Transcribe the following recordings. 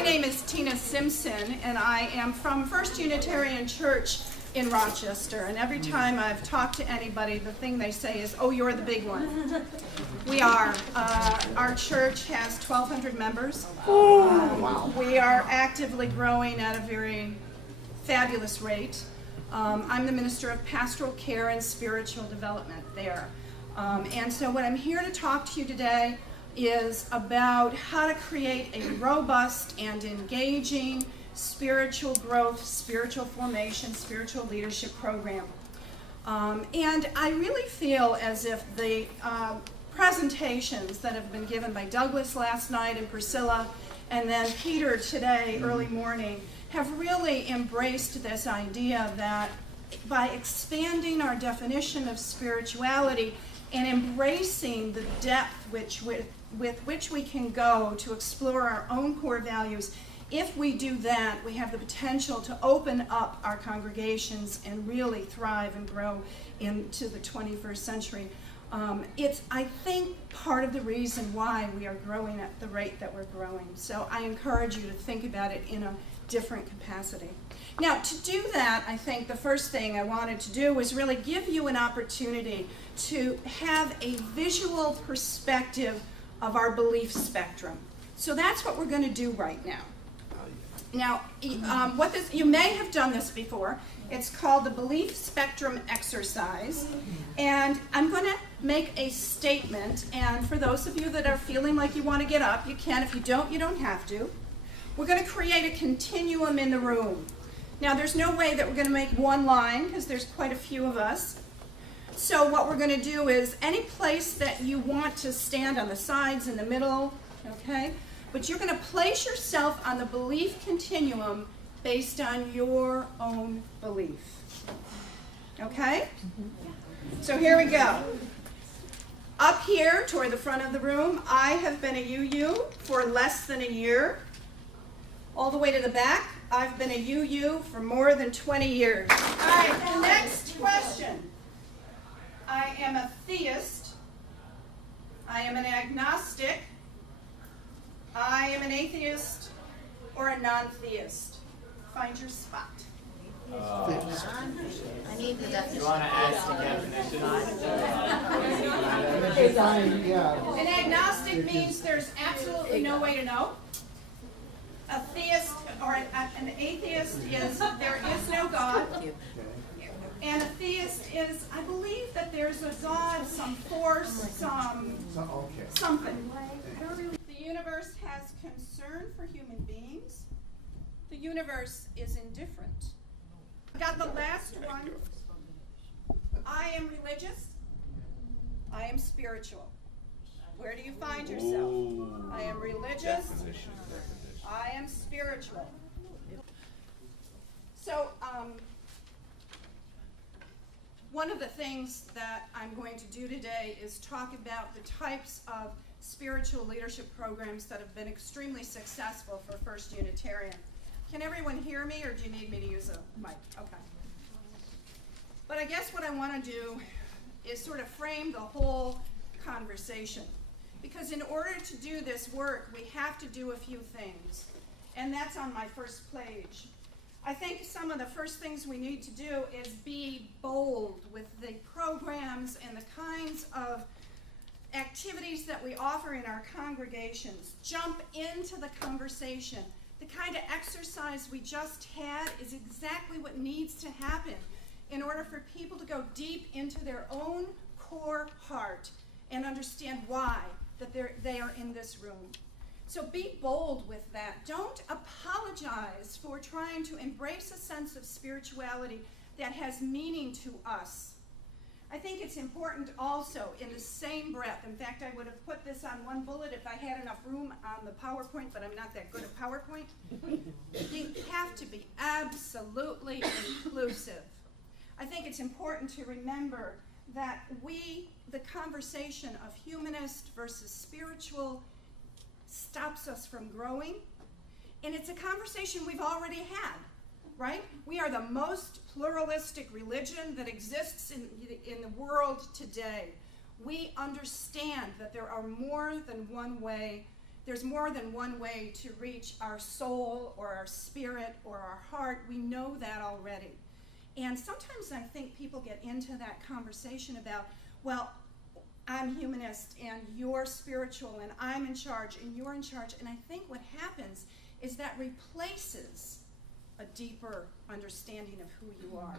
My name is Tina Simson, and I am from First Unitarian Church in Rochester. And every time I've talked to anybody, the thing they say is, "Oh, you're the big one." We are. Our church has 1,200 members. We are actively growing at a very fabulous rate. I'm the minister of pastoral care and spiritual development there. And so what I'm here to talk to you today is about how to create a robust and engaging spiritual growth, spiritual formation, spiritual leadership program. And I really feel as if the presentations that have been given by Douglas last night and Priscilla, and then Peter today, early morning, have really embraced this idea that by expanding our definition of spirituality and embracing the depth with which we can go to explore our own core values, if we do that, we have the potential to open up our congregations and really thrive and grow into the 21st century. It's, I think, part of the reason why we are growing at the rate that we're growing. So I encourage you to think about it in a different capacity. Now, to do that, I think the first thing I wanted to do was really give you an opportunity to have a visual perspective of our belief spectrum. So that's what we're going to do right now. Now, you may have done this before. It's called the belief spectrum exercise. And I'm going to make a statement. And for those of you that are feeling like you want to get up, you can. If you don't, you don't have to. We're going to create a continuum in the room. Now, there's no way that we're going to make one line because there's quite a few of us. So what we're going to do is any place that you want to stand, on the sides, in the middle, okay? But you're going to place yourself on the belief continuum based on your own belief. Okay? So here we go. Up here toward the front of the room, I have been a UU for less than a year. All the way to the back, I've been a UU for more than 20 years. All right, next question. I am a theist. I am an agnostic. I am an atheist or a non-theist. Find your spot. I need the definition. You want to add the definition? An agnostic means there's absolutely no way to know. A theist or an atheist is there is no God. And a theist is, I believe that there's a God, some force, something. The universe has concern for human beings. The universe is indifferent. I got the last one. I am religious. I am spiritual. Where do you find yourself? I am religious. I am spiritual. So, one of the things that I'm going to do today is talk about the types of spiritual leadership programs that have been extremely successful for First Unitarian. Can everyone hear me, or do you need me to use a mic? Okay. But I guess what I want to do is sort of frame the whole conversation. Because in order to do this work, we have to do a few things. And that's on my first page. I think some of the first things we need to do is be bold with the programs and the kinds of activities that we offer in our congregations. Jump into the conversation. The kind of exercise we just had is exactly what needs to happen in order for people to go deep into their own core heart and understand why that they are in this room. So be bold with that. Don't apologize for trying to embrace a sense of spirituality that has meaning to us. I think it's important also in the same breath. In fact, I would have put this on one bullet if I had enough room on the PowerPoint, but I'm not that good at PowerPoint. You have to be absolutely inclusive. I think it's important to remember that the conversation of humanist versus spiritual stops us from growing. And it's a conversation we've already had, right? We are the most pluralistic religion that exists in the world today. We understand that there are more than one way There's more than one way to reach our soul or our spirit or our heart. We know that already. And sometimes I think people get into that conversation about, well, I'm humanist and you're spiritual and I'm in charge and you're in charge. And I think what happens is that replaces a deeper understanding of who you are.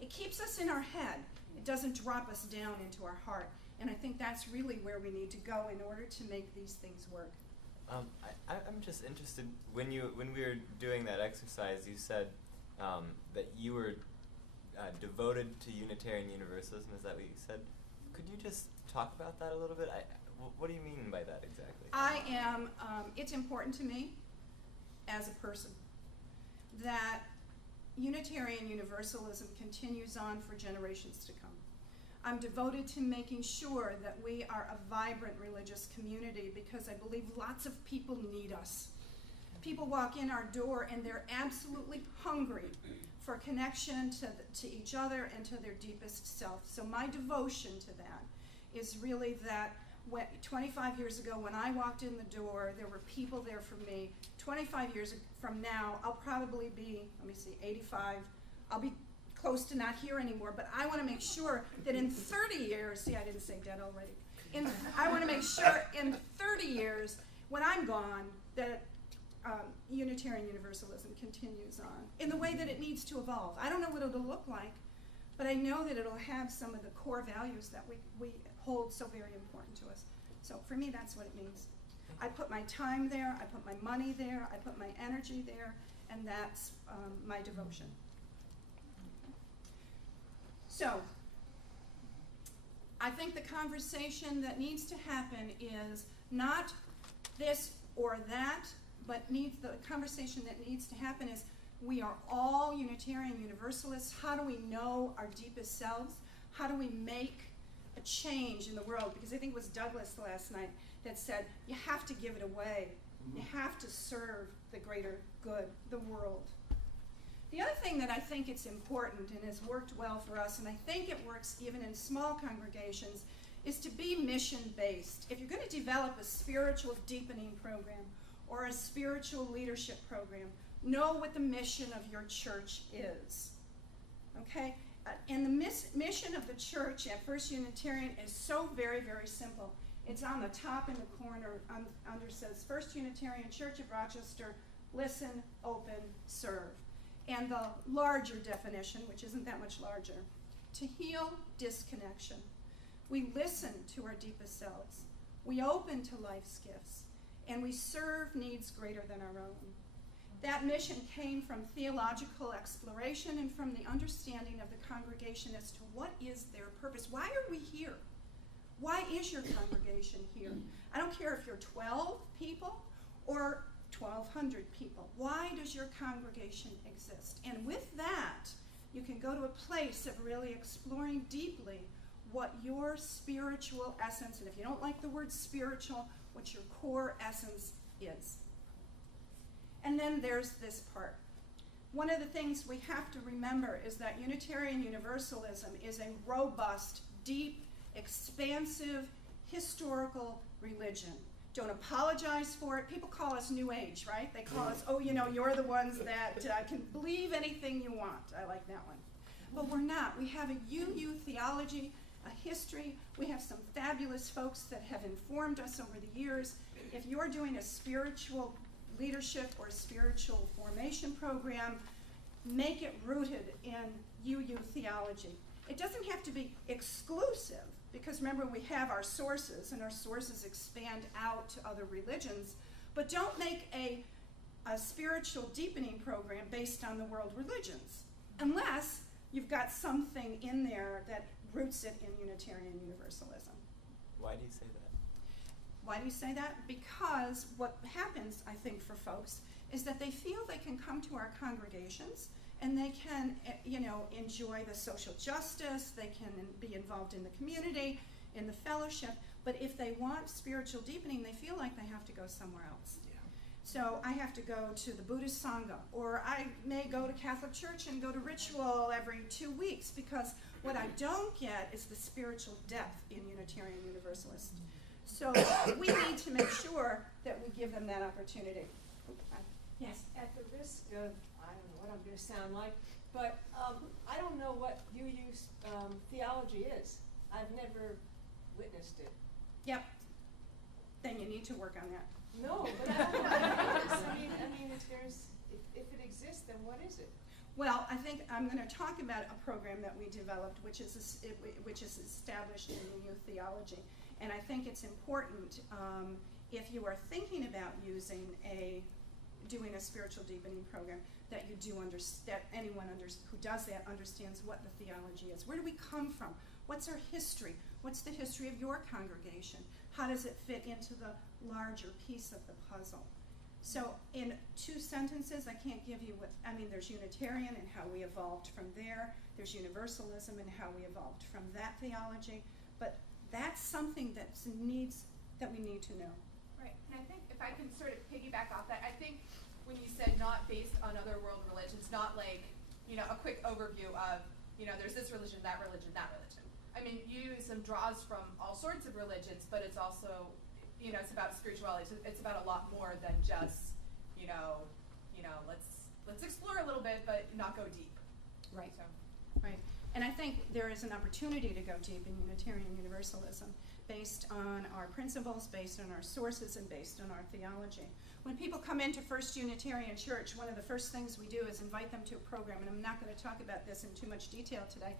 It keeps us in our head. It doesn't drop us down into our heart. And I think that's really where we need to go in order to make these things work. I'm just interested, when we were doing that exercise, you said that you were devoted to Unitarian Universalism. Is that what you said? Could you just talk about that a little bit? What do you mean by that exactly? I am, it's important to me as a person that Unitarian Universalism continues on for generations to come. I'm devoted to making sure that we are a vibrant religious community because I believe lots of people need us. People walk in our door and they're absolutely hungry for connection to each other and to their deepest self. So my devotion to that is really that 25 years ago when I walked in the door, there were people there for me. 25 years from now, I'll probably be, 85. I'll be close to not here anymore, but I want to make sure that in 30 years, see, I didn't say dead already. I want to make sure in 30 years, when I'm gone, that Unitarian Universalism continues on in the way that it needs to evolve. I don't know what it'll look like, but I know that it'll have some of the core values that we hold so very important to us. So for me, that's what it means. I put my time there, I put my money there, I put my energy there, and that's my devotion. So, I think the conversation that needs to happen is not this or that, but the conversation that needs to happen is we are all Unitarian Universalists. How do we know our deepest selves? How do we make a change in the world? Because I think it was Douglas last night that said, you have to give it away. You have to serve the greater good, the world. The other thing that I think it's important and has worked well for us, and I think it works even in small congregations, is to be mission-based. If you're going to develop a spiritual deepening program or a spiritual leadership program, know what the mission of your church is. Okay? And the mission of the church at First Unitarian is so very, very simple. It's on the top in the corner under says First Unitarian Church of Rochester, listen, open, serve. And the larger definition, which isn't that much larger, to heal disconnection. We listen to our deepest selves. We open to life's gifts. And we serve needs greater than our own. That mission came from theological exploration and from the understanding of the congregation as to what is their purpose. Why are we here? Why is your congregation here? I don't care if you're 12 people or 1,200 people. Why does your congregation exist? And with that, you can go to a place of really exploring deeply what your spiritual essence, and if you don't like the word spiritual, what your core essence is. And then there's this part. One of the things we have to remember is that Unitarian Universalism is a robust, deep, expansive, historical religion. Don't apologize for it. People call us New Age, right? They call us, oh, you're the ones that can believe anything you want. I like that one. But we're not. We have a UU theology, a history. We have some fabulous folks that have informed us over the years. If you're doing a spiritual leadership or spiritual formation program, make it rooted in UU theology. It doesn't have to be exclusive, because remember, we have our sources, and our sources expand out to other religions, but don't make a spiritual deepening program based on the world religions, unless you've got something in there that roots it in Unitarian Universalism. Why do you say that? Why do you say that? Because what happens, I think, for folks is that they feel they can come to our congregations and they can, enjoy the social justice, they can be involved in the community, in the fellowship, but if they want spiritual deepening, they feel like they have to go somewhere else. Yeah. So I have to go to the Buddhist Sangha, or I may go to Catholic Church and go to ritual every 2 weeks, because what I don't get is the spiritual depth in Unitarian Universalist. So we need to make sure that we give them that opportunity. Yes? At the risk of, I don't know what I'm going to sound like, but I don't know what UU theology is. I've never witnessed it. Yep. Then you need to work on that. No, but I don't know what it is. I mean, if it exists, then what is it? Well, I think I'm going to talk about a program that we developed, which is established in the youth theology, and I think it's important if you are thinking about doing a spiritual deepening program, that you do that anyone who does that understands what the theology is. Where do we come from? What's our history? What's the history of your congregation? How does it fit into the larger piece of the puzzle? So in 2 sentences, I can't give you there's Unitarian and how we evolved from there. There's Universalism and how we evolved from that theology. But that's something that we need to know. Right, and I think if I can sort of piggyback off that, I think when you said not based on other world religions, not like, a quick overview of, there's this religion, that religion, that religion. I mean, you use some draws from all sorts of religions, but it's also, it's about spirituality. So it's about a lot more than just, let's explore a little bit, but not go deep. Right. So. Right. And I think there is an opportunity to go deep in Unitarian Universalism based on our principles, based on our sources, and based on our theology. When people come into First Unitarian Church, one of the first things we do is invite them to a program, and I'm not going to talk about this in too much detail today,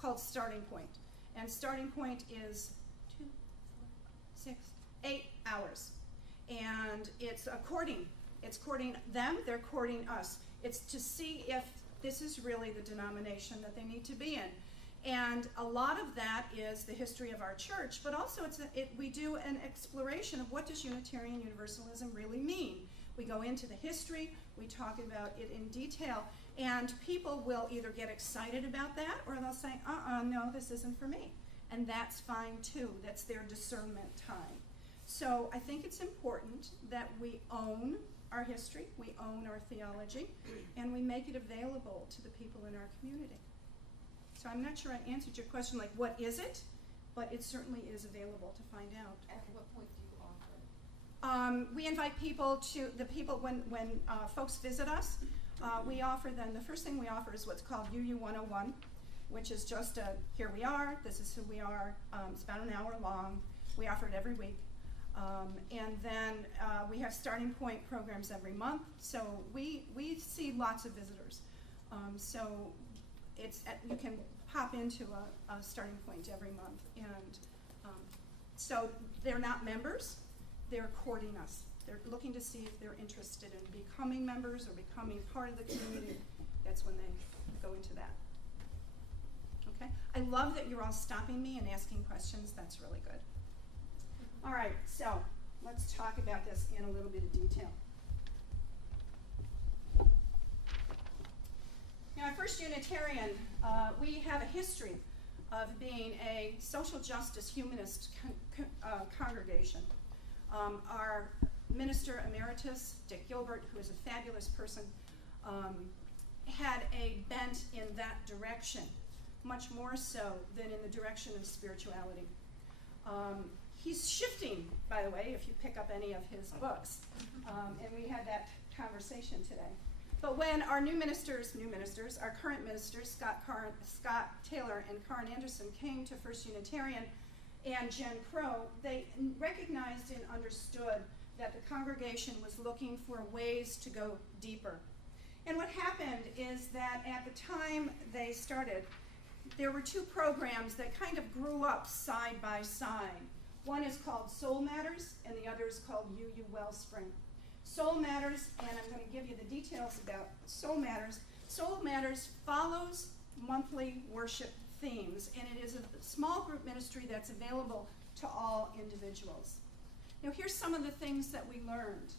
called Starting Point. And Starting Point is 2, 4, 6, 8 hours. And it's a courting. It's courting them, they're courting us. It's to see if this is really the denomination that they need to be in. And a lot of that is the history of our church, but also we do an exploration of what does Unitarian Universalism really mean. We go into the history, we talk about it in detail, and people will either get excited about that or they'll say, no, this isn't for me. And that's fine too. That's their discernment time. So I think it's important that we own our history, we own our theology, and we make it available to the people in our community. So I'm not sure I answered your question, like what is it? But it certainly is available to find out. At what point do you offer it? We invite people when folks visit us, we offer them, the first thing we offer is what's called UU 101, which is just here we are, this is who we are, it's about an hour long, we offer it every week. And then we have Starting Point programs every month, so we see lots of visitors. So you can pop into a Starting Point every month, and so they're not members, they're courting us. They're looking to see if they're interested in becoming members or becoming part of the community. That's when they go into that. Okay? I love that you're all stopping me and asking questions. That's really good. All right, so let's talk about this in a little bit of detail. Now, at First Unitarian, we have a history of being a social justice humanist congregation. Our minister emeritus, Dick Gilbert, who is a fabulous person, had a bent in that direction, much more so than in the direction of spirituality. He's shifting, by the way, if you pick up any of his books. And we had that conversation today. But when our our current ministers, Scott Taylor and Karen Anderson, came to First Unitarian and Jen Crow, they recognized and understood that the congregation was looking for ways to go deeper. And what happened is that at the time they started, there were 2 programs that kind of grew up side by side. One is called Soul Matters, and the other is called UU Wellspring. Soul Matters, and I'm going to give you the details about Soul Matters. Soul Matters follows monthly worship themes, and it is a small group ministry that's available to all individuals. Now, here's some of the things that we learned.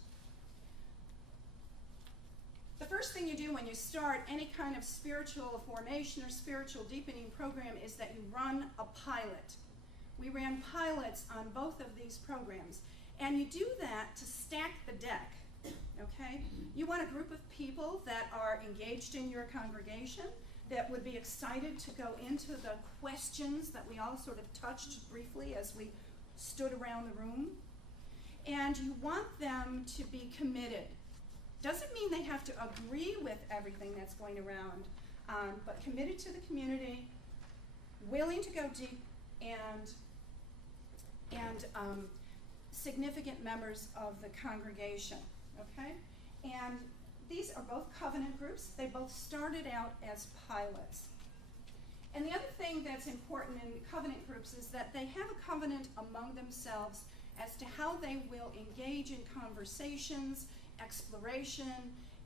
The first thing you do when you start any kind of spiritual formation or spiritual deepening program is that you run a pilot. We ran pilots on both of these programs. And you do that to stack the deck, okay? You want a group of people that are engaged in your congregation, that would be excited to go into the questions that we all sort of touched briefly as we stood around the room. And you want them to be committed. Doesn't mean they have to agree with everything that's going around, but committed to the community, willing to go deep, and significant members of the congregation, okay? And these are both covenant groups. They both started out as pilots. And the other thing that's important in covenant groups is that they have a covenant among themselves as to how they will engage in conversations, exploration,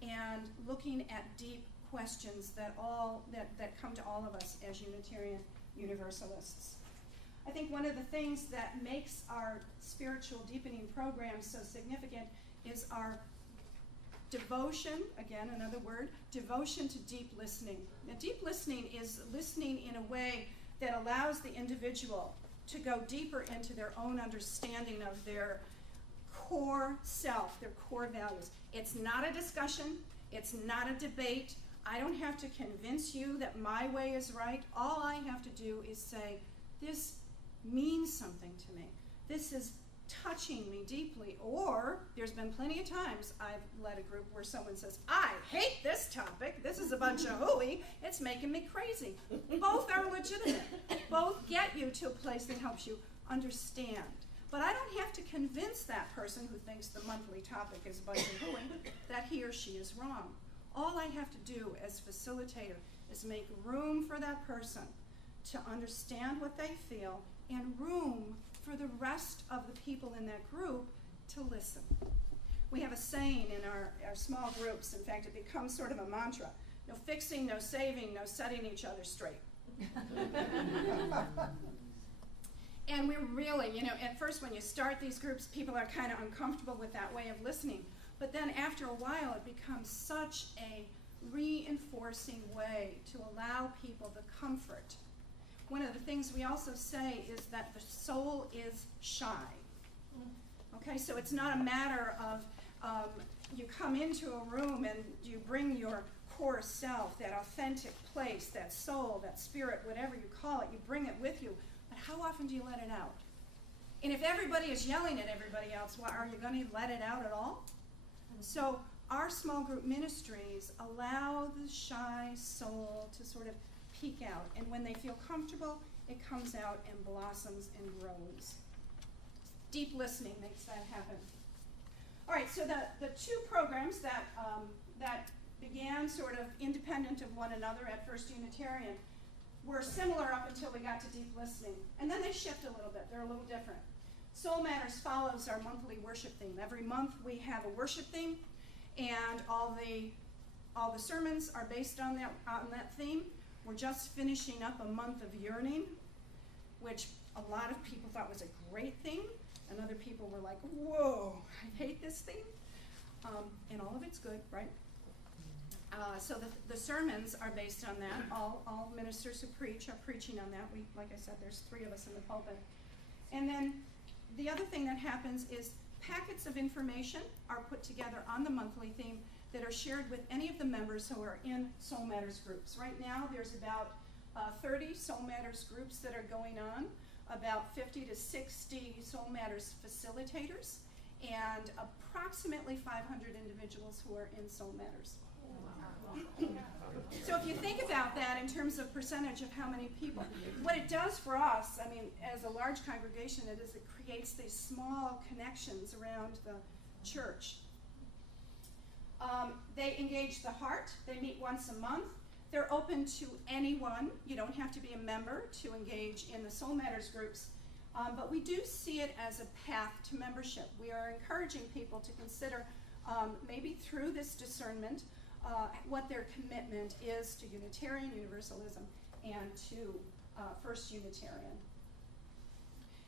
and looking at deep questions that come to all of us as Unitarian Universalists. I think one of the things that makes our spiritual deepening program so significant is our devotion, again another word, devotion to deep listening. Now, deep listening is listening in a way that allows the individual to go deeper into their own understanding of their core self, their core values. It's not a discussion, it's not a debate. I don't have to convince you that my way is right. All I have to do is say, this means something to me. This is touching me deeply. Or there's been plenty of times I've led a group where someone says, I hate this topic. This is a bunch of hooey. It's making me crazy. Both are legitimate. Both get you to a place that helps you understand. But I don't have to convince that person who thinks the monthly topic is a bunch of hooey that he or she is wrong. All I have to do as facilitator is make room for that person to understand what they feel and room for the rest of the people in that group to listen. We have a saying in our small groups, in fact, it becomes sort of a mantra: no fixing, no saving, no setting each other straight. And we're really, at first when you start these groups, people are kind of uncomfortable with that way of listening. But then after a while, it becomes such a reinforcing way to allow people the comfort. One of the things we also say is that the soul is shy. Okay, so it's not a matter of you come into a room and you bring your core self, that authentic place, that soul, that spirit, whatever you call it, you bring it with you. But how often do you let it out? And if everybody is yelling at everybody else, well, are you going to let it out at all? So our small group ministries allow the shy soul to sort of peek out. And when they feel comfortable, it comes out and blossoms and grows. Deep listening makes that happen. All right, so the two programs that began sort of independent of one another at First Unitarian were similar up until we got to deep listening. And then they shift a little bit. They're a little different. Soul Matters follows our monthly worship theme. Every month we have a worship theme, and all the sermons are based on that theme. We're just finishing up a month of yearning, which a lot of people thought was a great thing, and other people were like, whoa, I hate this theme. And all of it's good, right? So the sermons are based on that. All ministers who preach are preaching on that. Like I said, there's 3 of us in the pulpit. And then the other thing that happens is packets of information are put together on the monthly theme that are shared with any of the members who are in Soul Matters groups. Right now, there's about 30 Soul Matters groups that are going on, about 50 to 60 Soul Matters facilitators, and approximately 500 individuals who are in Soul Matters. So if you think about that in terms of percentage of how many people, what it does for us, I mean, as a large congregation, it creates these small connections around the church. They engage the heart. They meet once a month. They're open to anyone. You don't have to be a member to engage in the Soul Matters groups. But we do see it as a path to membership. We are encouraging people to consider, maybe through this discernment, what their commitment is to Unitarian Universalism and to First Unitarian.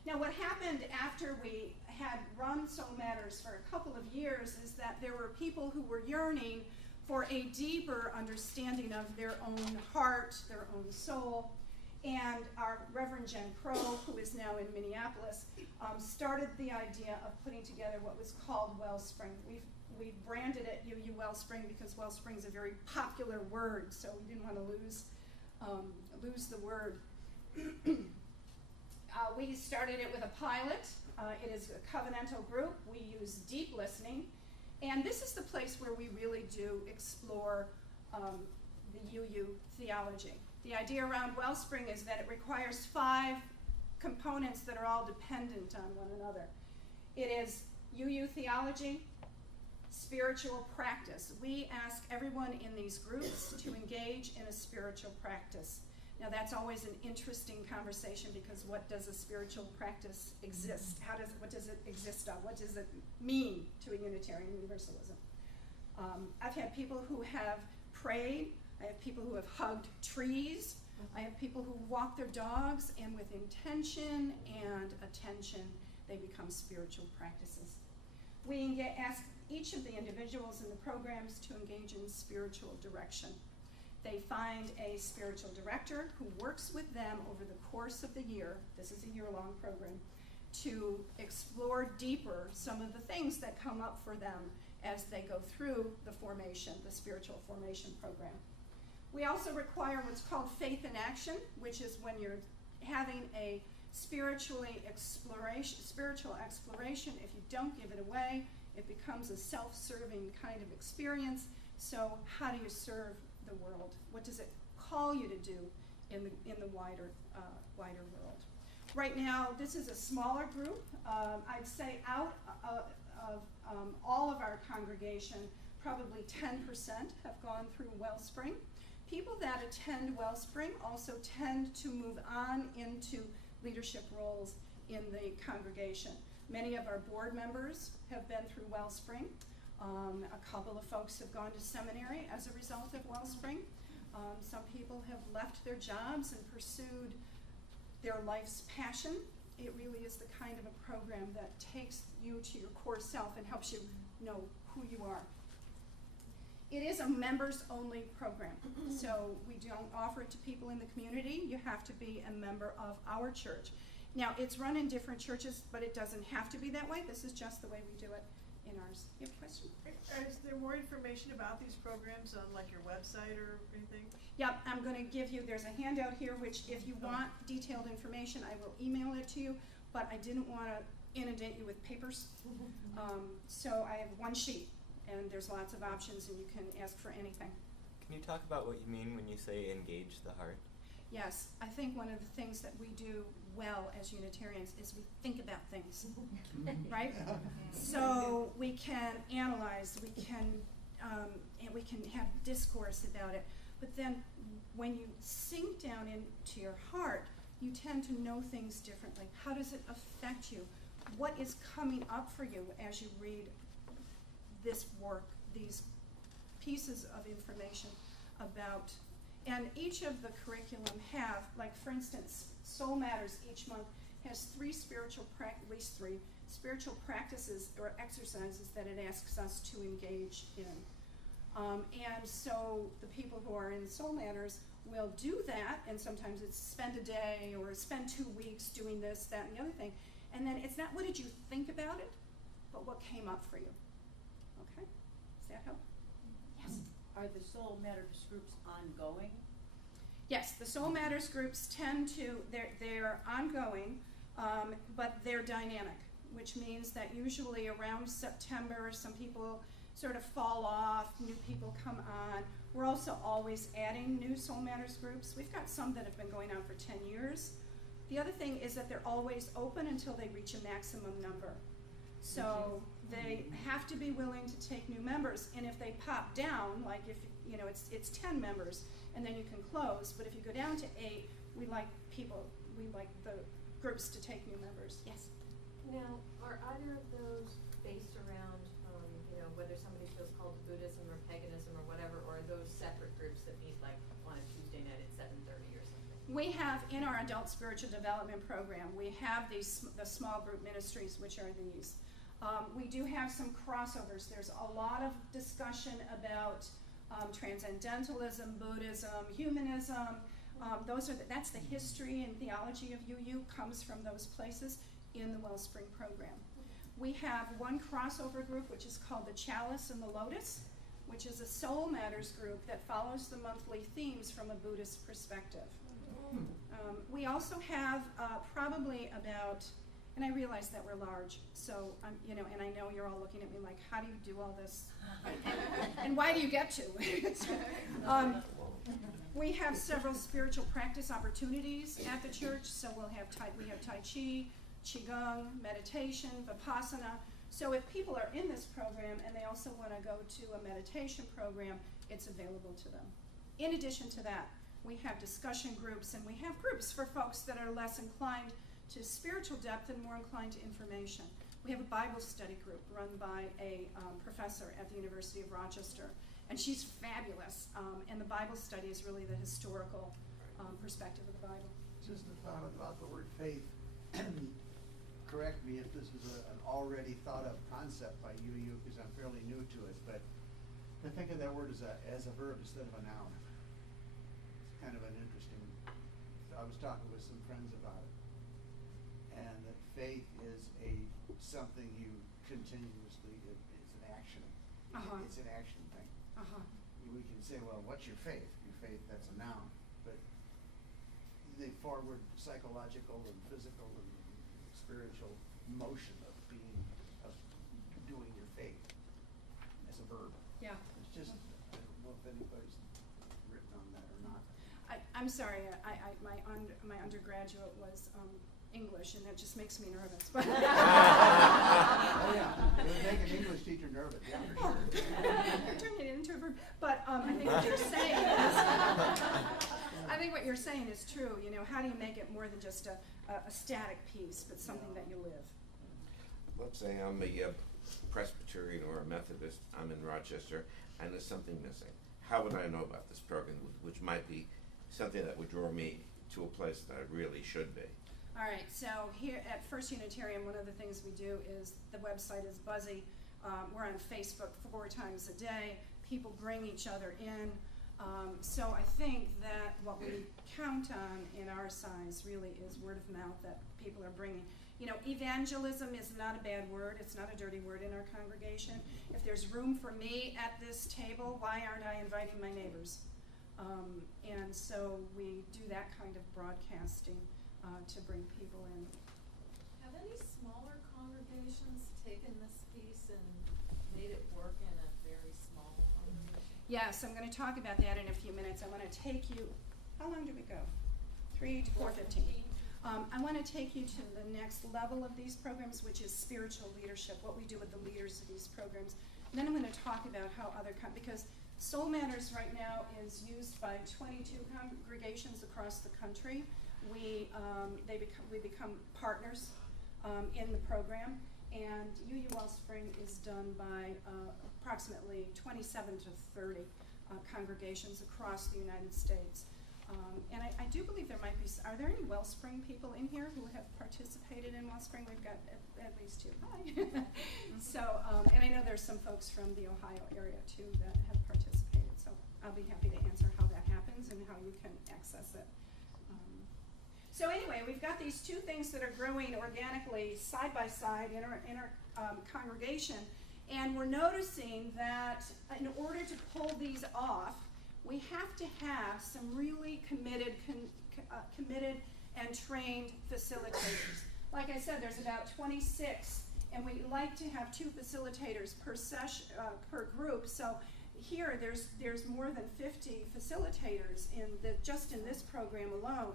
Now, what happened after we had run Soul Matters for a couple of years is that there were people who were yearning for a deeper understanding of their own heart, their own soul. And our Reverend Jen Crow, who is now in Minneapolis, started the idea of putting together what was called Wellspring. We branded it UU Wellspring because Wellspring is a very popular word, so we didn't want to lose the word. We started it with a pilot. It is a covenantal group. We use deep listening. And this is the place where we really do explore the UU theology. The idea around Wellspring is that it requires 5 components that are all dependent on one another. It is UU theology, spiritual practice. We ask everyone in these groups to engage in a spiritual practice. Now that's always an interesting conversation, because what does a spiritual practice exist? What does it exist of? What does it mean to a Unitarian Universalism? I've had people who have prayed. I have people who have hugged trees. I have people who walk their dogs, and with intention and attention, they become spiritual practices. We ask each of the individuals in the programs to engage in spiritual direction. They find a spiritual director who works with them over the course of the year, this is a year-long program, to explore deeper some of the things that come up for them as they go through the formation, the spiritual formation program. We also require what's called faith in action, which is when you're having a spiritual exploration. If you don't give it away, it becomes a self-serving kind of experience. So how do you serve the world? What does it call you to do in the wider world? Right now, this is a smaller group. I'd say out of all of our congregation, probably 10% have gone through Wellspring. People that attend Wellspring also tend to move on into leadership roles in the congregation. Many of our board members have been through Wellspring. A couple of folks have gone to seminary as a result of Wellspring. Some people have left their jobs and pursued their life's passion. It really is the kind of a program that takes you to your core self and helps you know who you are. It is a members-only program, so we don't offer it to people in the community. You have to be a member of our church. Now, it's run in different churches, but it doesn't have to be that way. This is just the way we do it in ours. You have a question? Is there more information about these programs on like your website or anything? Yep, I'm going to give you, there's a handout here, which if you want detailed information, I will email it to you, but I didn't want to inundate you with papers. So I have one sheet, and there's lots of options, and you can ask for anything. Can you talk about what you mean when you say engage the heart? Yes, I think one of the things that we do well as Unitarians is we think about things, right? So we can analyze, we can have discourse about it, but then when you sink down into your heart, you tend to know things differently. How does it affect you? What is coming up for you as you read this work, these pieces of information about, and each of the curriculum have, like for instance, Soul Matters each month has at least three spiritual practices or exercises that it asks us to engage in. And so the people who are in Soul Matters will do that, and sometimes it's spend a day or spend 2 weeks doing this, that, and the other thing. And then it's not what did you think about it, but what came up for you. Okay? Does that help? Yes. Are the Soul Matters groups ongoing? Yes, the Soul Matters groups tend to, they're ongoing, but they're dynamic, which means that usually around September, some people sort of fall off, new people come on. We're also always adding new Soul Matters groups. We've got some that have been going on for 10 years. The other thing is that they're always open until they reach a maximum number. So they have to be willing to take new members, and if they pop down, like if you know it's 10 members, and then you can close. But if you go down to 8, we like the groups to take new members. Yes. Now, are either of those based around, whether somebody feels called to Buddhism or paganism or whatever, or are those separate groups that meet like on a Tuesday night at 7:30 or something? We have in our adult spiritual development program, we have the small group ministries, which are these. We do have some crossovers. There's a lot of discussion about transcendentalism, Buddhism, humanism. That's the history and theology of UU comes from those places in the Wellspring program. We have one crossover group which is called the Chalice and the Lotus, which is a Soul Matters group that follows the monthly themes from a Buddhist perspective. We also have probably about, and I realize that we're large, so and I know you're all looking at me like, how do you do all this? And why do you get to? We have several spiritual practice opportunities at the church, so we have Tai Chi, Qigong, meditation, Vipassana. So if people are in this program and they also want to go to a meditation program, it's available to them. In addition to that, we have discussion groups, and we have groups for folks that are less inclined to spiritual depth and more inclined to information. We have a Bible study group run by a professor at the University of Rochester, and she's fabulous. And the Bible study is really the historical perspective of the Bible. Just a thought about the word faith. Correct me if this is an already thought of concept by you, because I'm fairly new to it, but to think of that word as a verb instead of a noun. It's kind of an interesting, I was talking with some friends about it, and that faith is something you continuously, it's an action. It's an action thing. We can say, well, what's your faith? Your faith, that's a noun, but the forward psychological and physical and spiritual motion of doing your faith as a verb. Yeah. It's just, I don't know if anybody's written on that or not. I'm sorry, my undergraduate was English, and that just makes me nervous. But Oh yeah, it would make an English teacher nervous, yeah, for sure. You're turning it into a verb. But I think what you're saying is true. How do you make it more than just a static piece, but something that you live? Let's say I'm a Presbyterian or a Methodist, I'm in Rochester, and there's something missing. How would I know about this program, which might be something that would draw me to a place that I really should be? All right, so here at First Unitarian, one of the things we do is the website is buzzy. We're on Facebook 4 times a day. People bring each other in. So I think that what we count on in our size really is word of mouth that people are bringing. Evangelism is not a bad word. It's not a dirty word in our congregation. If there's room for me at this table, why aren't I inviting my neighbors? And so we do that kind of broadcasting to bring people in. Have any smaller congregations taken this piece and made it work in a very small congregation? Yes, I'm going to talk about that in a few minutes. I want to take you, how long did we go? 3 to 4:15. I want to take you to the next level of these programs, which is spiritual leadership, what we do with the leaders of these programs. And then I'm going to talk about how because Soul Matters right now is used by 22 congregations across the country. We become partners in the program, and UU Wellspring is done by approximately 27 to 30 congregations across the United States. And I do believe there might be, are there any Wellspring people in here who have participated in Wellspring? We've got at least 2. Hi. So, and I know there's some folks from the Ohio area too that have participated, so I'll be happy to answer how that happens and how you can access it. So anyway, we've got these 2 things that are growing organically side by side in our congregation, and we're noticing that in order to pull these off, we have to have some really committed and trained facilitators. Like I said, there's about 26, and we like to have 2 facilitators per session, per group. So here, there's more than 50 facilitators just in this program alone.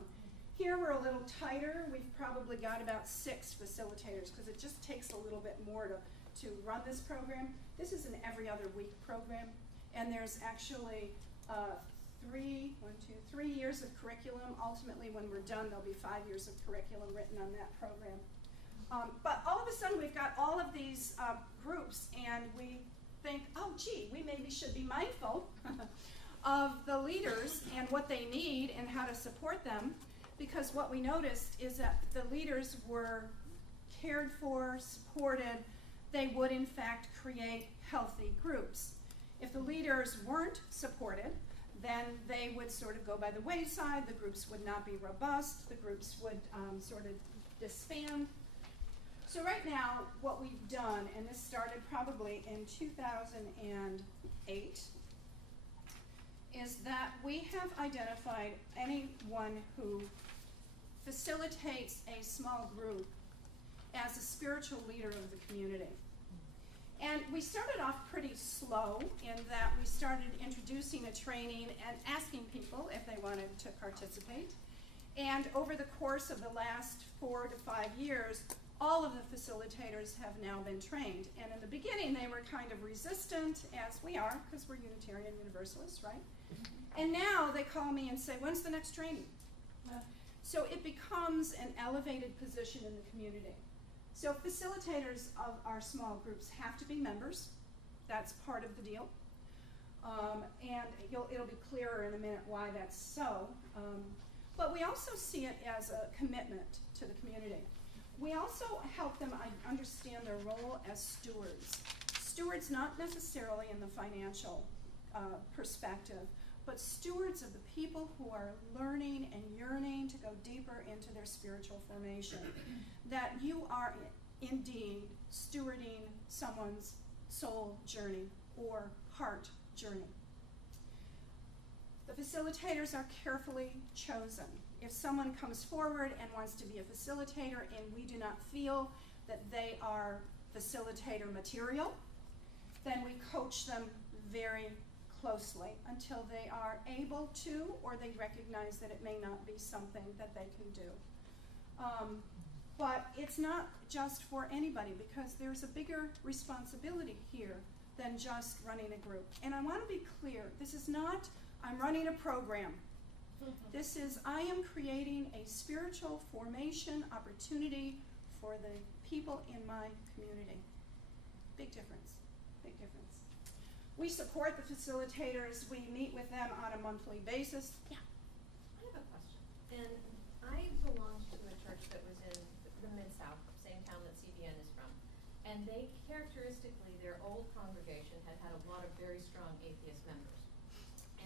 Here we're a little tighter. We've probably got about 6 facilitators because it just takes a little bit more to run this program. This is an every other week program, and there's actually 3 years of curriculum. Ultimately, when we're done, there'll be 5 years of curriculum written on that program. But all of a sudden, we've got all of these groups, and we think, oh, gee, we maybe should be mindful of the leaders and what they need and how to support them, because what we noticed is that the leaders were cared for, supported. They would, in fact, create healthy groups. If the leaders weren't supported, then they would sort of go by the wayside. The groups would not be robust. The groups would sort of disband. So right now, what we've done, and this started probably in 2008, is that we have identified anyone who facilitates a small group as a spiritual leader of the community. And we started off pretty slow in that we started introducing a training and asking people if they wanted to participate. And over the course of the last 4 to 5 years, all of the facilitators have now been trained. And in the beginning, they were kind of resistant, as we are, because we're Unitarian Universalists, right? And now they call me and say, when's the next training? So it becomes an elevated position in the community. So facilitators of our small groups have to be members. That's part of the deal. And it'll be clearer in a minute why that's so. But we also see it as a commitment to the community. We also help them understand their role as stewards. Stewards not necessarily in the financial perspective, but stewards of the people who are learning and yearning to go deeper into their spiritual formation. That you are indeed stewarding someone's soul journey or heart journey. The facilitators are carefully chosen. If someone comes forward and wants to be a facilitator and we do not feel that they are facilitator material, then we coach them very closely until they are able to, or they recognize that it may not be something that they can do. But it's not just for anybody, because there's a bigger responsibility here than just running a group. And I want to be clear, this is not, I'm running a program. This is, I am creating a spiritual formation opportunity for the people in my community. Big difference, big difference. We support the facilitators. We meet with them on a monthly basis. Yeah. I have a question. And I belonged to a church that was in the Mid-South, same town that CBN is from. And they characteristically, their old congregation had had a lot of very strong atheist members.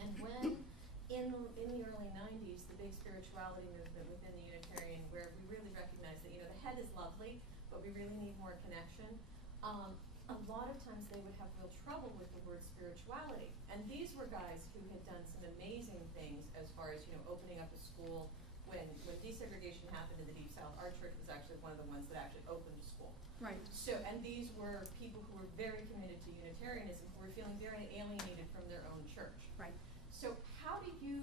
And when, in the early 90s, the big spirituality movement within the Unitarian, where we really recognized that, you know, the head is lovely, but we really need more connection, a lot of times they would have real trouble with the word spirituality. And these were guys who had done some amazing things as far as, you know, opening up a school. When desegregation happened in the Deep South, our church was actually one of the ones that actually opened a school. Right. So, and these were people who were very committed to Unitarianism, who were feeling very alienated from their own church. Right. So how do you,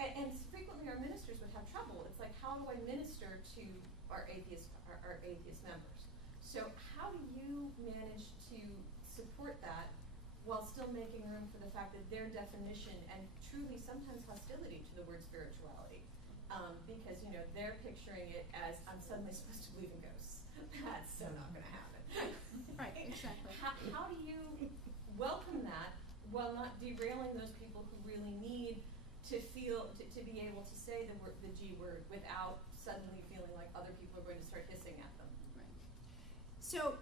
and frequently our ministers would have trouble. It's like, how do I minister to our atheist members? So how do you manage to support that while still making room for the fact that their definition and truly sometimes hostility to the word spirituality, because, you know, they're picturing it as, I'm suddenly supposed to believe in ghosts. That's so not going to happen. Right, exactly. How do you welcome that while not derailing those people who really need to feel, to be able to say the G word without suddenly feeling like other people are going to start hissing at them? Right. So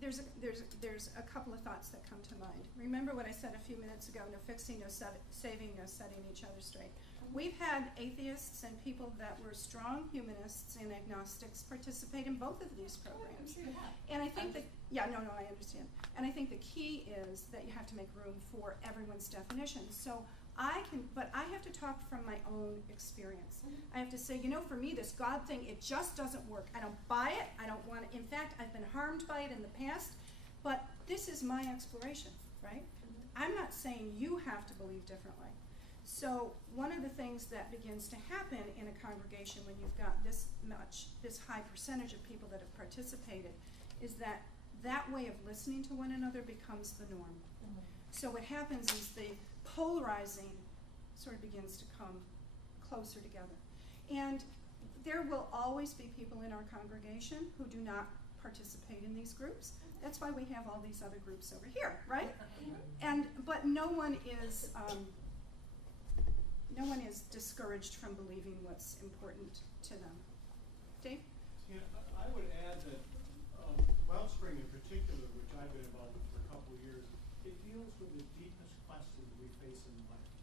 there's a couple of thoughts that come to mind. Remember what I said a few minutes ago, no fixing, no saving, no setting each other straight. We've had atheists and people that were strong humanists and agnostics participate in both of these programs. And I think that, yeah, no, I understand. And I think the key is that you have to make room for everyone's definition. So but I have to talk from my own experience. I have to say, you know, for me, this God thing, it just doesn't work. I don't buy it. I don't want it. In fact, I've been harmed by it in the past, but this is my exploration, right? I'm not saying you have to believe differently. So one of the things that begins to happen in a congregation when you've got this high percentage of people that have participated, is that way of listening to one another becomes the norm. So what happens is the polarizing sort of begins to come closer together. And there will always be people in our congregation who do not participate in these groups. That's why we have all these other groups over here, right? But no one is discouraged from believing what's important to them. Dave? Yeah, I would add that Wellspring in particular, which I've been involved with for a couple of years, it deals with the deepest questions we face in life.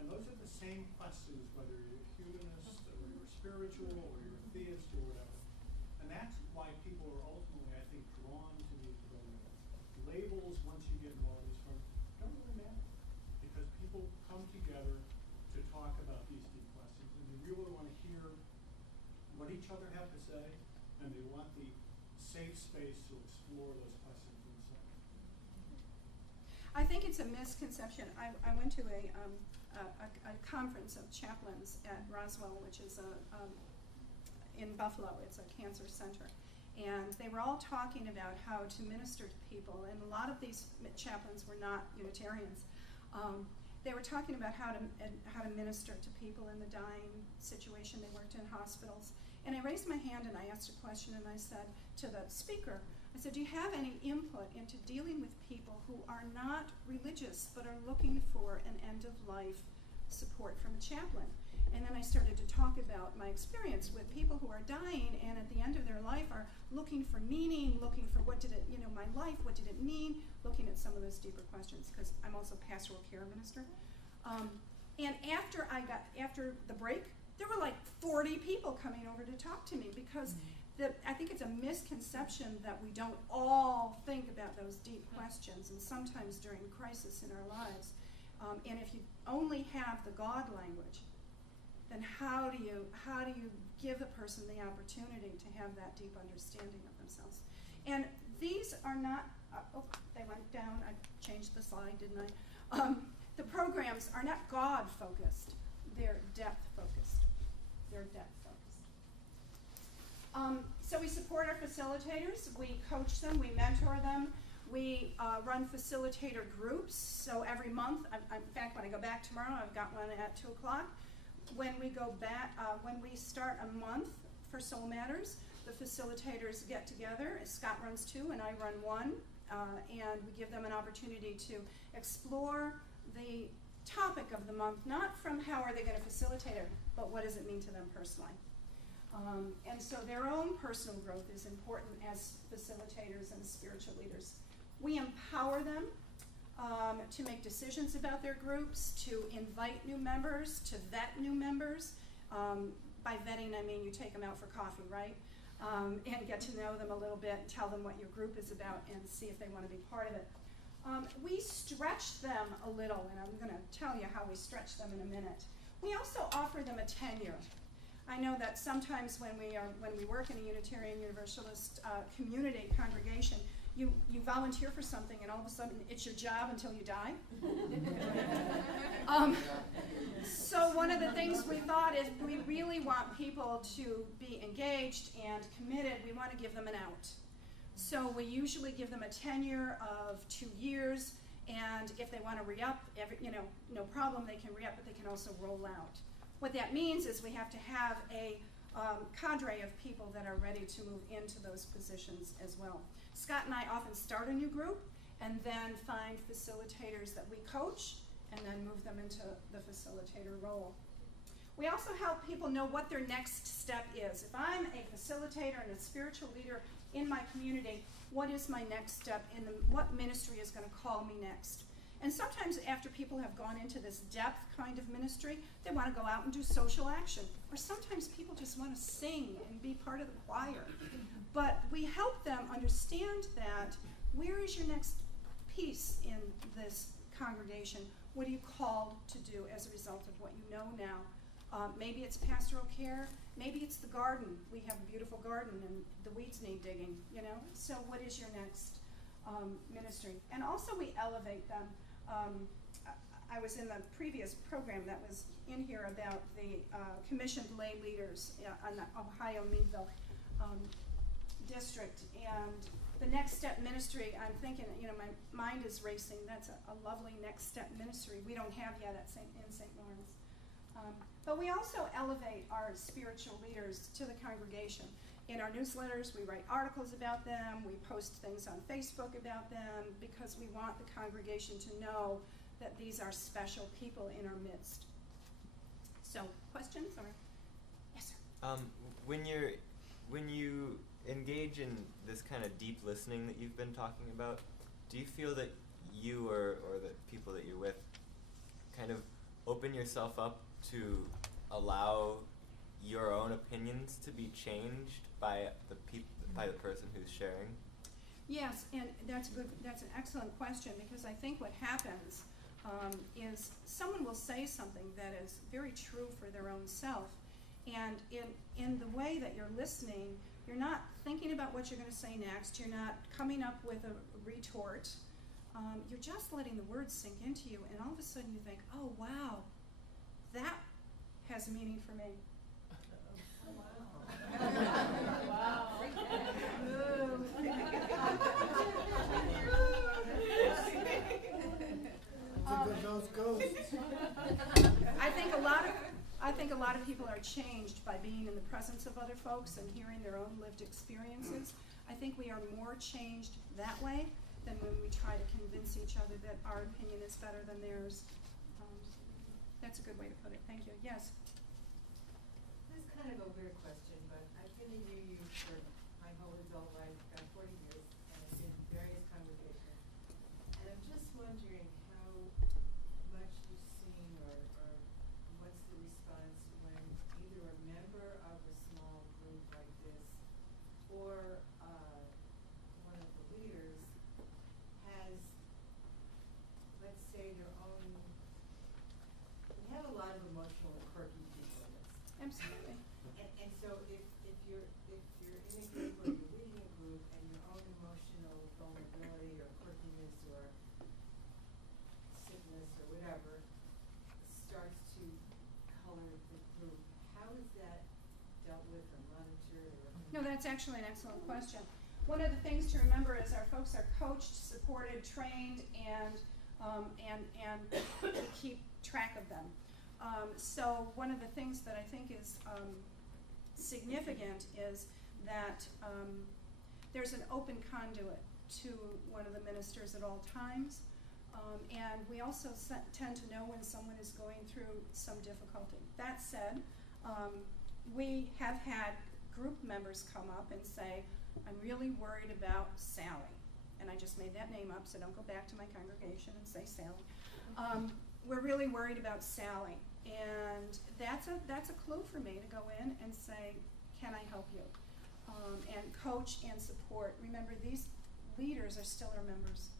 And those are the same questions whether you're a humanist or you're spiritual or you're a theist or whatever. And that's why people are ultimately, I think, drawn to these programs. Labels, once you get involved in this program, don't really matter. Because people come together to talk about these deep questions, and they really want to hear what each other have to say, and they want the safe space to explore those questions themselves. I think it's a misconception. I went to a conference of chaplains at Roswell, which is in Buffalo. It's a cancer center. And they were all talking about how to minister to people, and a lot of these chaplains were not Unitarians. They were talking about how to minister to people in the dying situation. They worked in hospitals. And I raised my hand and I asked a question, and I said to the speaker, I said, do you have any input into dealing with people who are not religious but are looking for an end-of-life support from a chaplain? And then I started to talk about my experience with people who are dying and at the end of their life are looking for meaning, looking for what did it, my life, what did it mean, looking at some of those deeper questions, because I'm also a pastoral care minister. And after the break, there were like 40 people coming over to talk to me, because I think it's a misconception that we don't all think about those deep questions, and sometimes during crisis in our lives. And if you only have the God language, then how do you give a person the opportunity to have that deep understanding of themselves? And these are not, they went down, I changed the slide, didn't I? The programs are not God-focused, they're depth-focused. So we support our facilitators, we coach them, we mentor them, we run facilitator groups. So every month, in fact, when I go back tomorrow, I've got one at 2 o'clock. When we go back, when we start a month for Soul Matters, the facilitators get together. Scott runs 2 and I run 1, and we give them an opportunity to explore the topic of the month, not from how are they going to facilitate it, but what does it mean to them personally. And so their own personal growth is important as facilitators and spiritual leaders. We empower them to make decisions about their groups, to invite new members, to vet new members. By vetting, I mean you take them out for coffee, right? And get to know them a little bit, and tell them what your group is about, and see if they want to be part of it. We stretch them a little, and I'm going to tell you how we stretch them in a minute. We also offer them a tenure. I know that sometimes when we work in a Unitarian Universalist community congregation, you volunteer for something, and all of a sudden it's your job until you die. So one of the things we thought is we really want people to be engaged and committed. We want to give them an out. So we usually give them a tenure of 2 years, and if they want to re-up, no problem, they can re-up, but they can also roll out. What that means is we have to have a cadre of people that are ready to move into those positions as well. Scott and I often start a new group and then find facilitators that we coach and then move them into the facilitator role. We also help people know what their next step is. If I'm a facilitator and a spiritual leader in my community, what is my next step in what ministry is going to call me next? And sometimes after people have gone into this depth kind of ministry, they want to go out and do social action. Or sometimes people just want to sing and be part of the choir. But we help them understand that where is your next piece in this congregation? What are you called to do as a result of what you know now? Maybe it's pastoral care. Maybe it's the garden. We have a beautiful garden and the weeds need digging, So what is your next ministry? And also we elevate them. I was in the previous program that was in here about the commissioned lay leaders on the Ohio Meadville district. And the next step ministry, I'm thinking, my mind is racing. That's a lovely next step ministry we don't have yet in St. Lawrence. But we also elevate our spiritual leaders to the congregation. In our newsletters, we write articles about them, we post things on Facebook about them, because we want the congregation to know that these are special people in our midst. So, questions? Or yes, sir? When you engage in this kind of deep listening that you've been talking about, do you feel that you or the people that you're with kind of open yourself up to allow your own opinions to be changed by the person who's sharing? Yes, and that's an excellent question, because I think what happens is someone will say something that is very true for their own self, and in the way that you're listening, you're not thinking about what you're going to say next, you're not coming up with a retort, you're just letting the words sink into you, and all of a sudden you think, oh wow, that has meaning for me. I think a lot of people are changed by being in the presence of other folks and hearing their own lived experiences. I think we are more changed that way than when we try to convince each other that our opinion is better than theirs. That's a good way to put it. Thank you. Yes? This is kind of a weird question, but I've been in UU for my whole adult life, about 40 years, and I've been in various congregations. And I'm just wondering how much you've seen or what's the response when either a member of a small group like this or one of the leaders has, let's say, their own. We have a lot of emotional and quirky people in this. Absolutely. And so if you're in a group or you're leading a group and your own emotional vulnerability or quirkiness or sickness or whatever starts to color the group, how is that dealt with or monitored? No, that's actually an excellent question. One of the things to remember is our folks are coached, supported, trained, and we keep track of them. So one of the things that I think is significant is that there's an open conduit to one of the ministers at all times, and we also tend to know when someone is going through some difficulty. That said, we have had group members come up and say, I'm really worried about Sally. And I just made that name up, so don't go back to my congregation and say Sally. We're really worried about Sally. And that's a clue for me to go in and say, can I help you? And coach and support. Remember, these leaders are still our members.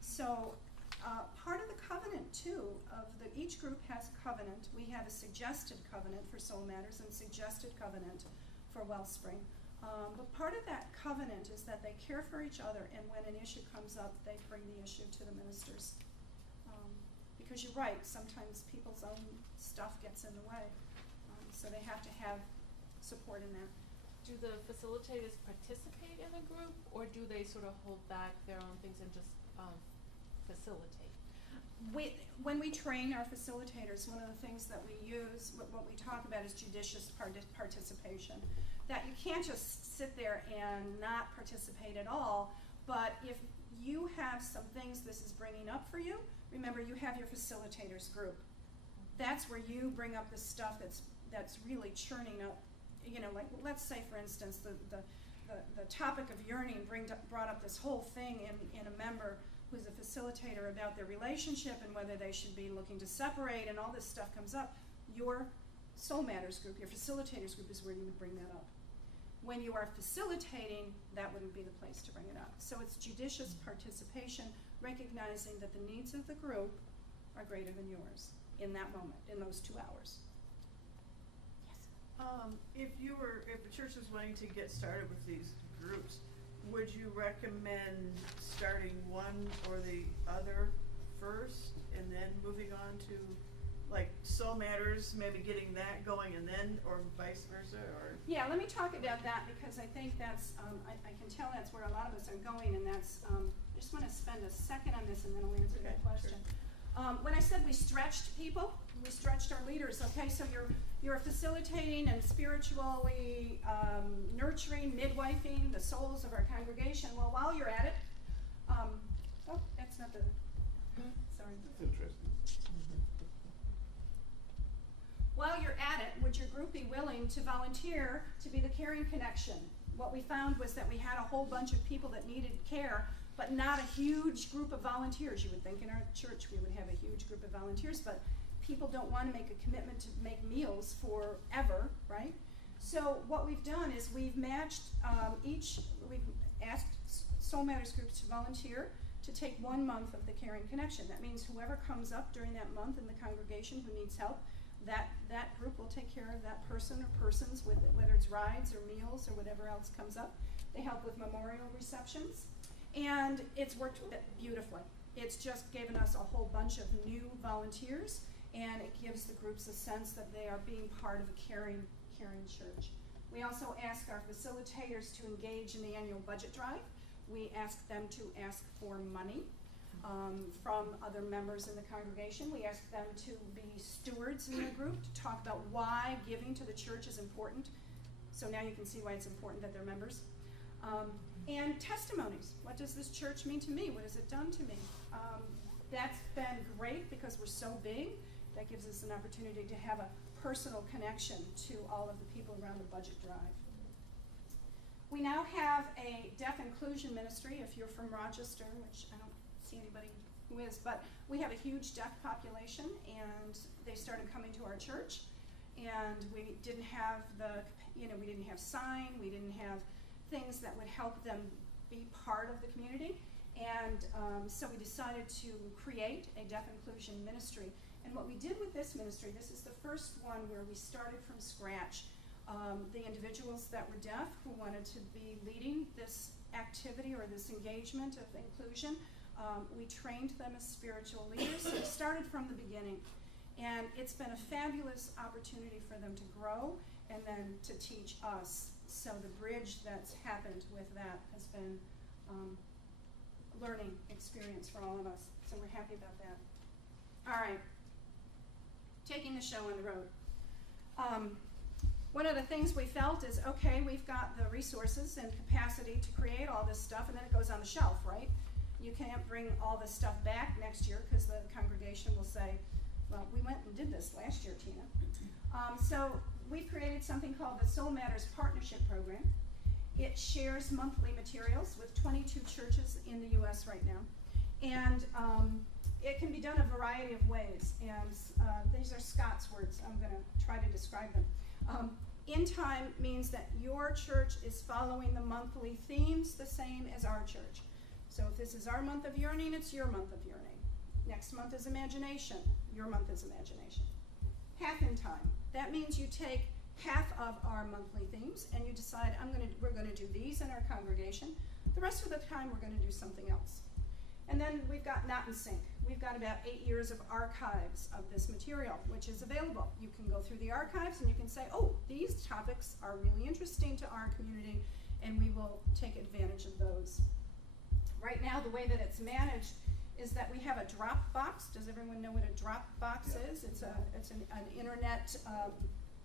So part of the covenant, too, each group has a covenant. We have a suggested covenant for Soul Matters and suggested covenant for Wellspring. But part of that covenant is that they care for each other, and when an issue comes up, they bring the issue to the ministers. Because you're right, sometimes people's own stuff gets in the way. So they have to have support in that. Do the facilitators participate in a group, or do they sort of hold back their own things and just facilitate? When we train our facilitators, one of the things that we use, what we talk about is judicious participation. That you can't just sit there and not participate at all, but if you have some things this is bringing up for you, remember you have your facilitators group. That's where you bring up the stuff that's really churning up, like let's say for instance the topic of yearning brought up this whole thing in a member who's a facilitator about their relationship and whether they should be looking to separate, and all this stuff comes up. Your Soul Matters group, your facilitators group, is where you would bring that up. When you are facilitating, that wouldn't be the place to bring it up. So it's judicious participation, recognizing that the needs of the group are greater than yours in that moment, in those 2 hours. Yes. If a church is wanting to get started with these groups, would you recommend starting one or the other first and then moving on to like Soul Matters, maybe getting that going and then, or vice versa, or? Yeah, let me talk about that, because I think that's, I can tell that's where a lot of us are going, and that's, I just want to spend a second on this and then I'll answer that question. Sure. When I said we stretched people, we stretched our leaders, okay, so you're facilitating and spiritually nurturing, midwifing the souls of our congregation. Well, while you're at it, oh, that's not the, sorry. That's interesting. While you're at it, would your group be willing to volunteer to be the caring connection? What we found was that we had a whole bunch of people that needed care, but not a huge group of volunteers. You would think in our church we would have a huge group of volunteers, but people don't want to make a commitment to make meals forever, right? So what we've done is we've matched we've asked Soul Matters groups to volunteer to take 1 month of the Caring Connection. That means whoever comes up during that month in the congregation who needs help, that group will take care of that person or persons, with whether it's rides or meals or whatever else comes up. They help with memorial receptions, and it's worked beautifully. It's just given us a whole bunch of new volunteers, and it gives the groups a sense that they are being part of a caring church. We also ask our facilitators to engage in the annual budget drive. We ask them to ask for money from other members in the congregation. We ask them to be stewards in the group, to talk about why giving to the church is important. So now you can see why it's important that they're members. And testimonies. What does this church mean to me? What has it done to me? That's been great because we're so big. That gives us an opportunity to have a personal connection to all of the people around the budget drive. We now have a deaf inclusion ministry. If you're from Rochester, which I don't see anybody who is, but we have a huge deaf population, and they started coming to our church, and we didn't have we didn't have sign, we didn't have things that would help them be part of the community, and so we decided to create a deaf inclusion ministry. And what we did with this ministry, this is the first one where we started from scratch. The individuals that were deaf who wanted to be leading this activity or this engagement of inclusion, we trained them as spiritual leaders. So we started from the beginning. And it's been a fabulous opportunity for them to grow and then to teach us. So the bridge that's happened with that has been a learning experience for all of us. So we're happy about that. All right. Taking the show on the road. One of the things we felt is, okay, we've got the resources and capacity to create all this stuff, and then it goes on the shelf, right? You can't bring all this stuff back next year because the congregation will say, well, we went and did this last year, Tina. So we've created something called the Soul Matters Partnership Program. It shares monthly materials with 22 churches in the U.S. right now. And it can be done a variety of ways, and these are Scott's words. I'm going to try to describe them. In time means that your church is following the monthly themes the same as our church. So if this is our month of yearning, it's your month of yearning. Next month is imagination. Your month is imagination. Half in time. That means you take half of our monthly themes and you decide we're going to do these in our congregation. The rest of the time we're going to do something else. And then we've got Not in Sync. We've got about 8 years of archives of this material, which is available. You can go through the archives and you can say, oh, these topics are really interesting to our community, and we will take advantage of those. Right now, the way that it's managed is that we have a Dropbox. Does everyone know what a Dropbox is? It's an internet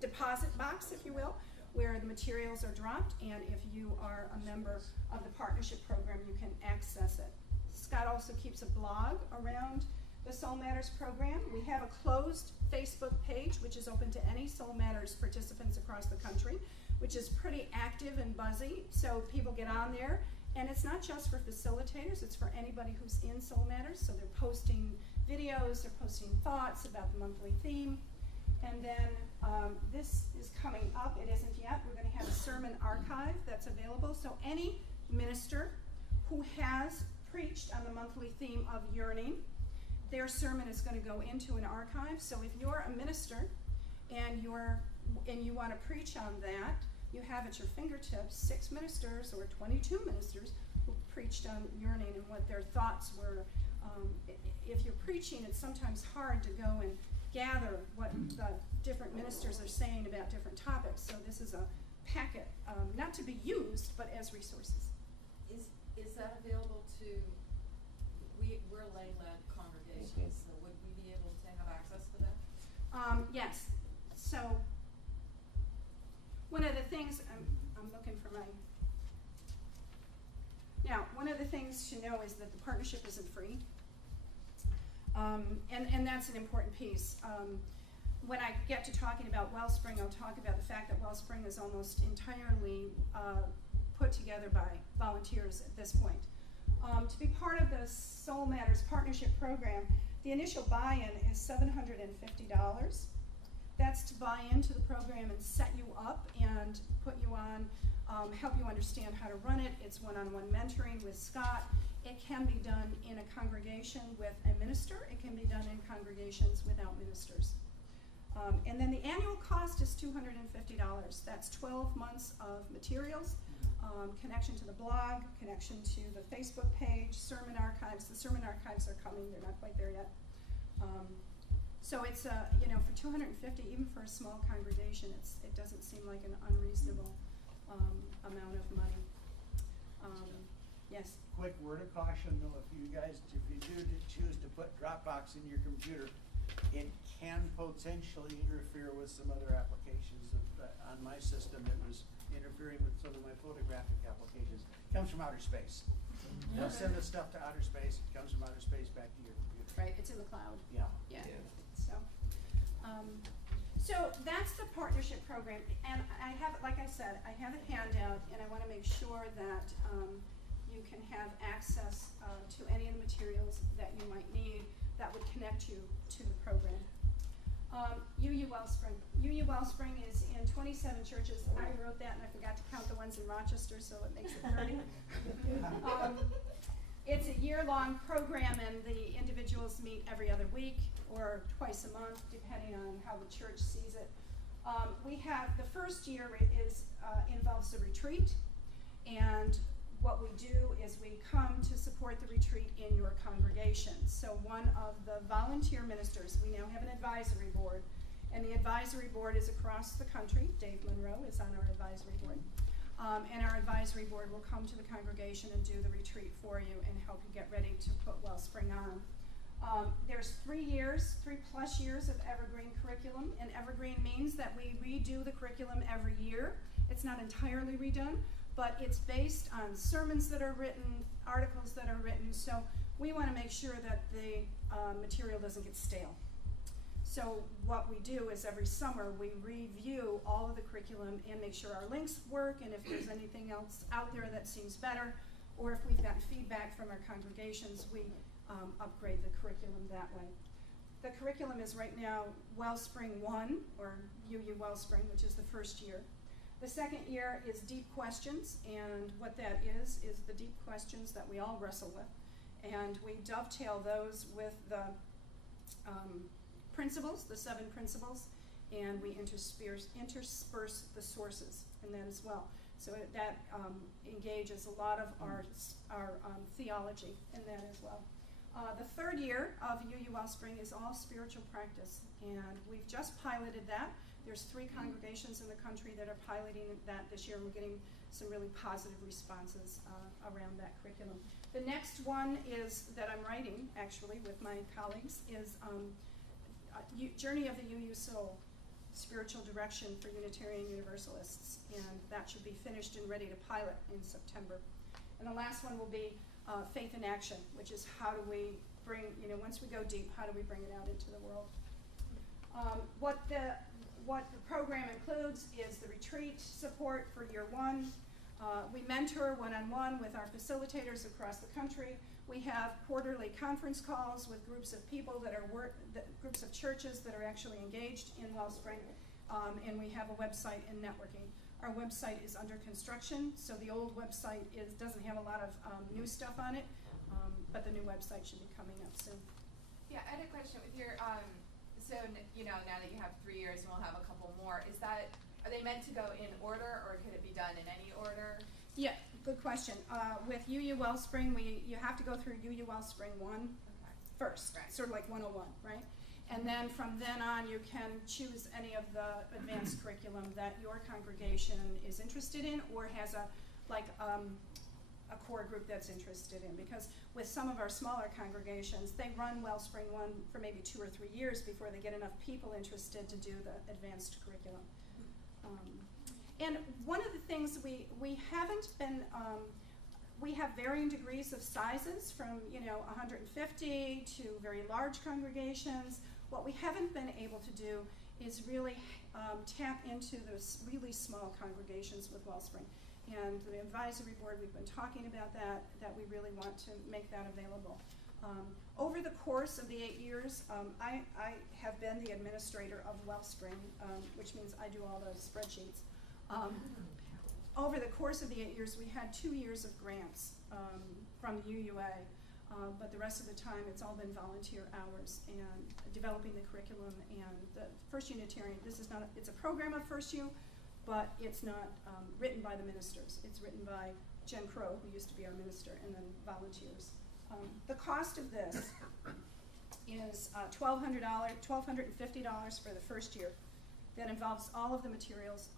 deposit box, if you will, where the materials are dropped, and if you are a member of the partnership program, you can access it. Scott also keeps a blog around the Soul Matters program. We have a closed Facebook page, which is open to any Soul Matters participants across the country, which is pretty active and buzzy, so people get on there. And it's not just for facilitators, it's for anybody who's in Soul Matters. So they're posting videos, they're posting thoughts about the monthly theme. And then this is coming up, it isn't yet. We're going to have a sermon archive that's available. So any minister who has preached on the monthly theme of yearning, their sermon is going to go into an archive. So if you're a minister and you want to preach on that, you have at your fingertips 6 ministers or 22 ministers who preached on yearning and what their thoughts were. If you're preaching, it's sometimes hard to go and gather what the different ministers are saying about different topics. So this is a packet, not to be used, but as resources. Is that available to, we're lay-led congregations, so would we be able to have access to that? Yes. So one of the things, I'm looking for my, now one of the things to know is that the partnership isn't free. And that's an important piece. When I get to talking about Wellspring, I'll talk about the fact that Wellspring is almost entirely put together by volunteers at this point. To be part of the Soul Matters Partnership Program, The initial buy-in is $750. That's to buy into the program and set you up and put you on, help you understand how to run it. It's one-on-one mentoring with Scott. It can be done in a congregation with a minister. It can be done in congregations without ministers. And then the annual cost is $250. That's 12 months of materials, connection to the blog, connection to the Facebook page, sermon archives. The sermon archives are coming. They're not quite there yet. So it's, for $250, even for a small congregation, it doesn't seem like an unreasonable amount of money. Yes? Quick word of caution though, if you do choose to put Dropbox in your computer, it can potentially interfere with some other applications. On my system, it was interfering with some of my photographic applications. It comes from outer space. They'll send the stuff to outer space. It comes from outer space back to your computer. Right, it's in the cloud. Yeah. Yeah. So that's the partnership program, and I have, like I said, I have a handout, and I want to make sure that you can have access to any of the materials that you might need that would connect you to the program. UU Wellspring. UU Wellspring is in 27 churches. I wrote that, and I forgot to count the ones in Rochester, so it makes it 30. It's a year-long program, and the individuals meet every other week or twice a month, depending on how the church sees it. We have, the first year involves a retreat, and what we do is we come to support the retreat in your congregation. So one of the volunteer ministers, we now have an advisory board, and the advisory board is across the country. Dave Monroe is on our advisory board. And our advisory board will come to the congregation and do the retreat for you and help you get ready to put Wellspring on. There's 3 plus years of evergreen curriculum, and evergreen means that we redo the curriculum every year. It's not entirely redone, but it's based on sermons that are written, articles that are written, so we want to make sure that the material doesn't get stale. So what we do is every summer we review all of the curriculum and make sure our links work, and if there's anything else out there that seems better, or if we've gotten feedback from our congregations, we upgrade the curriculum that way. The curriculum is right now Wellspring 1, or UU Wellspring, which is the first year. The second year is Deep Questions, and what that is the deep questions that we all wrestle with, and we dovetail those with the principles, the 7 principles, and we intersperse the sources in that as well. So that engages a lot of our theology in that as well. The third year of UU Wellspring is all spiritual practice, and we've just piloted that. There's 3 congregations in the country that are piloting that this year. We're getting some really positive responses around that curriculum. The next one is that I'm writing, actually, with my colleagues, is Journey of the UU Soul, Spiritual Direction for Unitarian Universalists, and that should be finished and ready to pilot in September. And the last one will be Faith in Action, which is how do we bring, once we go deep, how do we bring it out into the world? What the program includes is the retreat support for year 1. We mentor one-on-one with our facilitators across the country. We have quarterly conference calls with groups of people groups of churches that are actually engaged in Wellspring, and we have a website and networking. Our website is under construction, so the old website doesn't have a lot of new stuff on it, but the new website should be coming up soon. Yeah, I had a question with your, now that you have 3 years and we'll have a couple more, are they meant to go in order, or could it be done in any order? Yeah, good question. With UU Wellspring, you have to go through UU Wellspring 1 first, right. Sort of like 101, right? And then from then on, you can choose any of the advanced curriculum that your congregation is interested in, or has a core group that's interested in. Because with some of our smaller congregations, they run Wellspring 1 for maybe 2 or 3 years before they get enough people interested to do the advanced curriculum. And one of the things we haven't been, we have varying degrees of sizes from 150 to very large congregations. What we haven't been able to do is really tap into those really small congregations with Wellspring. And the advisory board, we've been talking about that we really want to make that available. Over the course of the 8 years, I have been the administrator of Wellspring, which means I do all the spreadsheets. Over the course of the 8 years, we had 2 years of grants from the UUA, but the rest of the time it's all been volunteer hours and developing the curriculum. And the First Unitarian, it's a program of First U, but it's not written by the ministers. It's written by Jen Crow, who used to be our minister, and then volunteers. The cost of this is $1,250 for the first year. That involves all of the materials,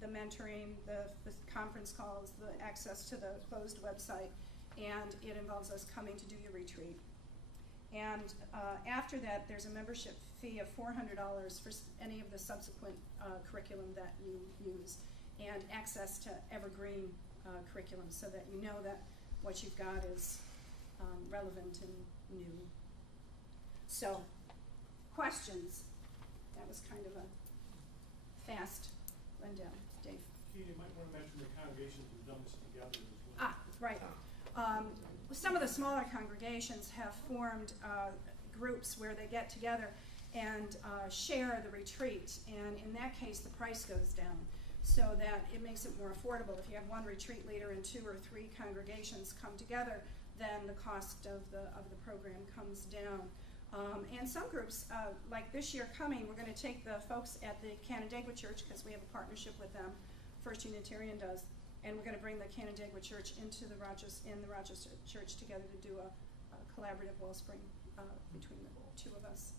the mentoring, the conference calls, the access to the closed website, and it involves us coming to do your retreat. And after that, there's a membership fee of $400 for any of the subsequent curriculum that you use, and access to evergreen curriculum so that you know that what you've got is relevant and new. So, questions? That was kind of a fast rundown. Dave? Keith, you might want to mention the congregations who've done this together as well. Right. Some of the smaller congregations have formed groups where they get together and share the retreat, and in that case the price goes down so that it makes it more affordable. If you have one retreat leader and 2 or 3 congregations come together, then the cost of the program comes down. And some groups, like this year coming, we're going to take the folks at the Canandaigua Church, because we have a partnership with them, First Unitarian does, and we're going to bring the Canandaigua Church into the Rochester Church together to do a collaborative wellspring between the 2 of us.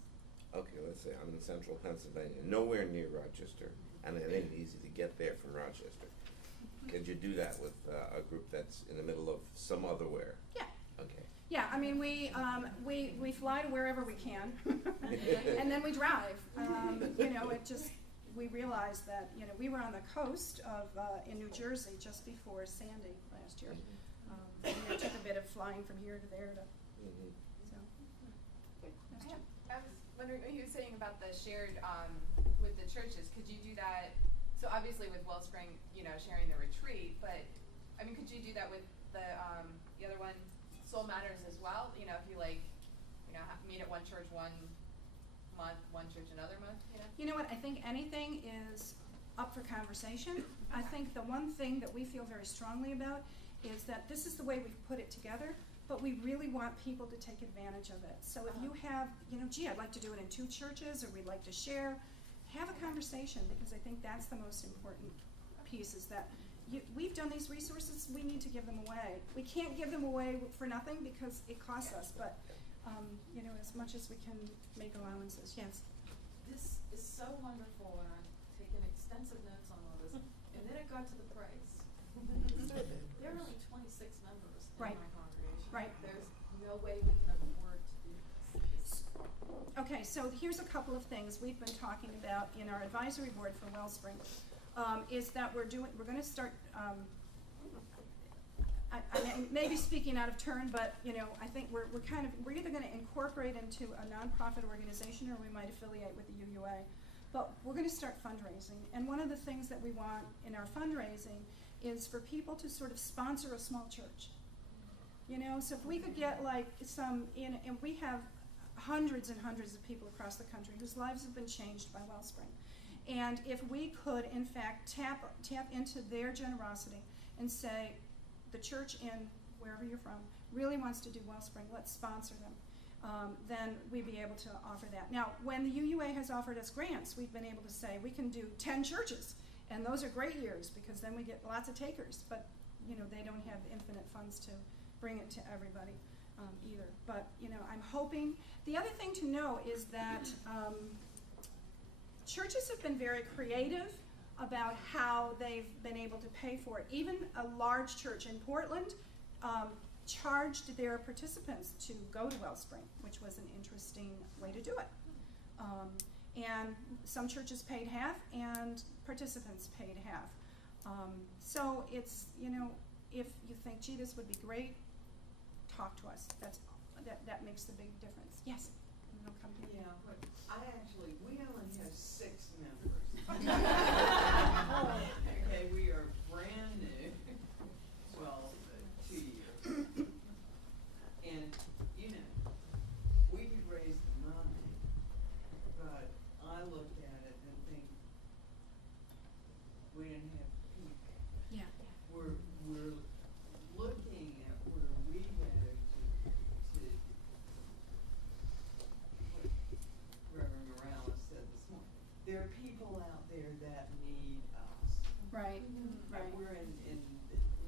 Okay, let's say I'm in central Pennsylvania, nowhere near Rochester, and it ain't easy to get there from Rochester. Could you do that with a group that's in the middle of some other where? Yeah. Okay. Yeah, I mean, we fly to wherever we can, and then we drive. You know, we realized that, you know, we were on the coast of in New Jersey just before Sandy last year. And it took a bit of flying from here to there to. So. I was wondering what you were saying about the shared with the churches. Could you do that? So obviously with Wellspring, you know, sharing the retreat, but I mean, could you do that with the other one, Soul Matters, as well? You know, if you meet at one church one month, one church another month, you know? You know what? I think anything is up for conversation. I think the one thing that we feel very strongly about is that this is the way we've put it together, but we really want people to take advantage of it. So if you have, you know, gee, I'd like to do it in 2 churches, or we'd like to share, have a conversation, because I think that's the most important piece, is that we've done these resources, we need to give them away. We can't give them away for nothing because it costs us, but you know, as much as we can make allowances. Yes? This is so wonderful, and I've taken extensive notes on all this, and then it got to the price. There are only 26 members in my congregation. Right. There's no way we can afford to do this. Okay, so here's a couple of things we've been talking about in our advisory board for Wellspring. Is that we're going to start. I may be speaking out of turn, but you know, I think we're either going to incorporate into a nonprofit organization, or we might affiliate with the UUA. But we're going to start fundraising, and one of the things that we want in our fundraising is for people to sort of sponsor a small church. You know, so if we could get like and we have hundreds and hundreds of people across the country whose lives have been changed by Wellspring. And if we could, in fact, tap into their generosity and say, the church in wherever you're from really wants to do Wellspring, let's sponsor them, then we'd be able to offer that. Now, when the UUA has offered us grants, we've been able to say we can do 10 churches, and those are great years because then we get lots of takers, but you know, they don't have infinite funds to bring it to everybody either. But you know, I'm hoping. The other thing to know is that churches have been very creative about how they've been able to pay for it. Even a large church in Portland charged their participants to go to Wellspring, which was an interesting way to do it. And some churches paid half, and participants paid half. So it's, you know, if you think, gee, this would be great, talk to us. That makes the big difference. Yes? No company. Yeah, but we only have 6 members. Okay, we are brand new. Well, 2 years. And, you know, there are people out there that need us. Right, right. We're in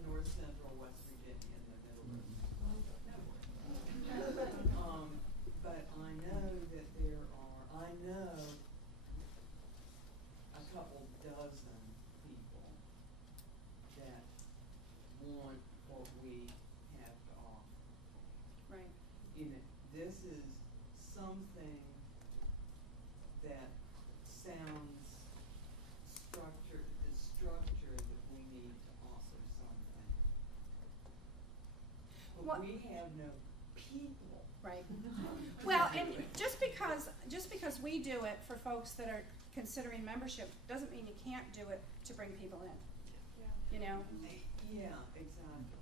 north central West Virginia, in the middle of nowhere. But I know that I know a couple dozen people that want what we have to offer. Right. You know, this is something that sounds the structure that we need to offer something. But What- we have no people. Right. Well, and just because we do it for folks that are considering membership doesn't mean you can't do it to bring people in. You know? Yeah, exactly.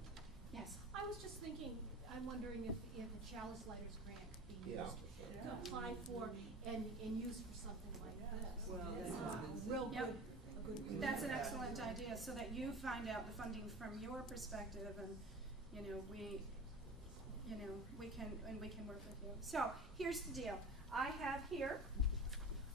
Yes. I was just thinking, I'm wondering if a chalice lighters grant could be Yeah. used to apply for and used for something like this. Well, It's that's a real Yep. good, a good. That's an excellent idea, so that you find out the funding from your perspective, and we can work with you. So here's the deal. I have here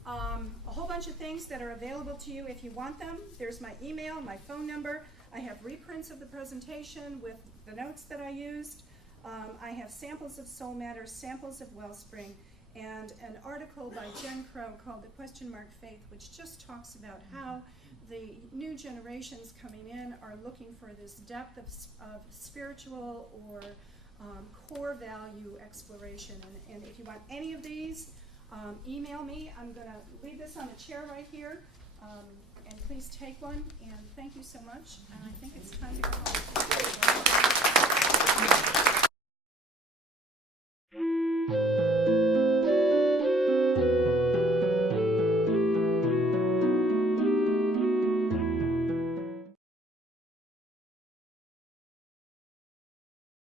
a whole bunch of things that are available to you if you want them. There's my email, my phone number. I have reprints of the presentation with the notes that I used. I have samples of Soul Matter, samples of Wellspring, and an article by Jen Crow called The Question Mark Faith, which just talks about how the new generations coming in are looking for this depth of spiritual or core value exploration. And if you want any of these, email me. I'm going to leave this on a chair right here. And please take one. And thank you so much. And I think it's time to go home.